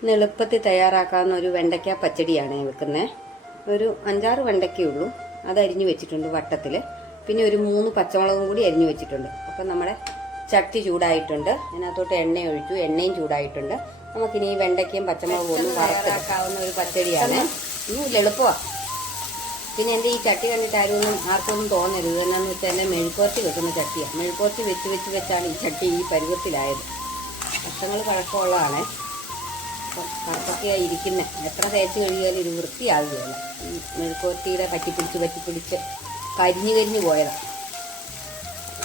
ഇന്ന് എളുപ്പത്തിൽ തയ്യാറാക്കാവുന്ന ഒരു വെണ്ടയ്ക്ക പച്ചടിയാണ് വെക്കുന്നത്. ഒരു 5-6 വെണ്ടയ്ക്കേ ഉള്ളൂ, അത് അരിഞ്ഞു വെച്ചിട്ടുണ്ട് വട്ടത്തിൽ. പിന്നെ ഒരു 3 പച്ചമുളകും കൂടി അരിഞ്ഞു വെച്ചിട്ടുണ്ട്. അപ്പം നമ്മുടെ ചട്ടി ചൂടായിട്ടുണ്ട്, അതിനകത്തോട്ട് എണ്ണ ഒഴിച്ചു, എണ്ണയും ചൂടായിട്ടുണ്ട്. നമുക്കിനി ഈ വെണ്ടയ്ക്കയും പച്ചമുളകും ഒന്ന് വറുത്തെടുക്കാവുന്ന ഒരു പച്ചടിയാണ്. ഇല്ല, എളുപ്പമാണ്. പിന്നെ എൻ്റെ ഈ ചട്ടി കണ്ടിട്ട് ആർക്കൊന്നും തോന്നരുത്, എന്നാന്ന് വെച്ചാൽ എൻ്റെ മെഴുക്കുവരട്ടി വെക്കുന്ന ചട്ടിയാണ്. മെഴുക്കുവരട്ടി വെച്ചാണ് ഈ ചട്ടി ഈ പരുവത്തിലായത്. വർഷങ്ങൾ പഴക്കമുള്ളതാണ്. അപ്പം കറുപ്പൊക്കെയായി ഇരിക്കുന്നത്. എത്ര തേച്ച് കഴുകിയാലും ഇത് വൃത്തിയാകുകയില്ല. ഈ മെഴുക്കുവരട്ടിയുടെ പറ്റിപ്പിടിച്ച് കരിഞ്ഞു പോയതാണ്.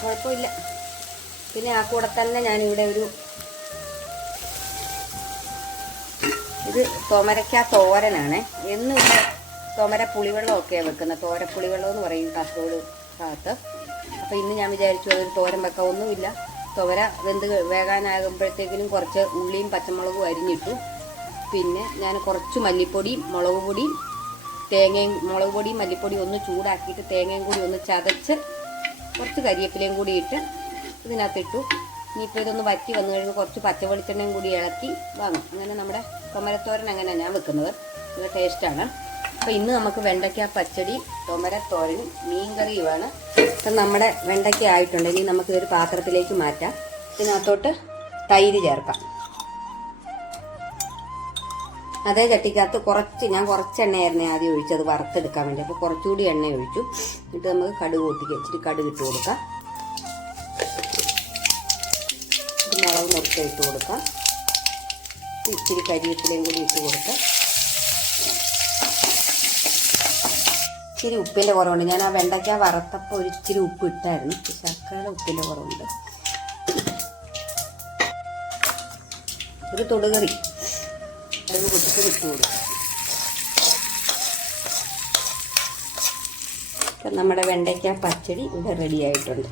കുഴപ്പമില്ല. പിന്നെ ആ കൂടെ തന്നെ ഞാനിവിടെ ഇത് തോമരയ്ക്ക തോരനാണ്. എന്നും ഇവിടെ തോമര പുളിവെള്ളമൊക്കെയാണ് വെക്കുന്നത്. തോരപ്പുളിവെള്ളം എന്ന് പറയും കാസർഗോഡ് ഭാഗത്ത്. അപ്പോൾ ഇന്ന് ഞാൻ വിചാരിച്ചു അതൊരു തോരൻ വെക്കാം. ഒന്നുമില്ല, തോര വേകാനാകുമ്പോഴത്തേക്കിനും കുറച്ച് ഉള്ളിയും പച്ചമുളകും അരിഞ്ഞിട്ടു. പിന്നെ ഞാൻ കുറച്ച് മല്ലിപ്പൊടിയും മുളക് പൊടിയും മുളക് പൊടിയും മല്ലിപ്പൊടിയും ഒന്ന് ചൂടാക്കിയിട്ട് തേങ്ങയും കൂടി ഒന്ന് ചതച്ച് കുറച്ച് കരിവേപ്പിലയും കൂടി ഇട്ട് ഇതിനകത്തിട്ടു. ഇനിയിപ്പോൾ ഇതൊന്ന് വറ്റി വന്നു കഴിയുമ്പോൾ കുറച്ച് പച്ചവെളിച്ചെണ്ണയും കൂടി ഇളക്കി വാങ്ങും. അങ്ങനെ നമ്മുടെ തോമരത്തോരൻ അങ്ങനെയാണ് ഞാൻ വെക്കുന്നത്. നല്ല ടേസ്റ്റാണ്. അപ്പോൾ ഇന്ന് നമുക്ക് വെണ്ടയ്ക്ക പച്ചടി, തോമരത്തോരനും മീൻകറിയുമാണ്. അപ്പം നമ്മുടെ വെണ്ടയ്ക്ക ആയിട്ടുണ്ട്. ഇനി നമുക്കിതൊരു പാത്രത്തിലേക്ക് മാറ്റാം. ഇതിനകത്തോട്ട് തൈര് ചേർക്കാം. അതേ ചട്ടിക്കകത്ത് ഞാൻ കുറച്ച് എണ്ണയായിരുന്നു ആദ്യം ഒഴിച്ചത് വറുത്തെടുക്കാൻ വേണ്ടി. അപ്പോൾ കുറച്ചുകൂടി എണ്ണ ഒഴിച്ചു. എന്നിട്ട് നമുക്ക് കടുക് പൊട്ടിക്കുക. ഇച്ചിരി കടുക് ഇട്ട് കൊടുക്കാം. മുളക് മുറിച്ച് ഇട്ട് കൊടുക്കാം. ഇച്ചിരി കരിവേപ്പിലയും കൂടി ഇട്ട് കൊടുക്കാം. ഇച്ചിരി ഉപ്പിൻ്റെ കുറവുണ്ട്. ഞാൻ ആ വെണ്ടയ്ക്ക വറുത്തപ്പോൾ ഒരിച്ചിരി ഉപ്പ് ഇട്ടായിരുന്നു. ശർക്കരയുടെ ഉപ്പിൻ്റെ കുറവുണ്ട്. ഒരു തൊടുകറി അത് പൊട്ടിച്ച് ഇട്ട് കൊടുക്കും. അപ്പം നമ്മുടെ വെണ്ടയ്ക്ക പച്ചടി ഇവിടെ റെഡി ആയിട്ടുണ്ട്.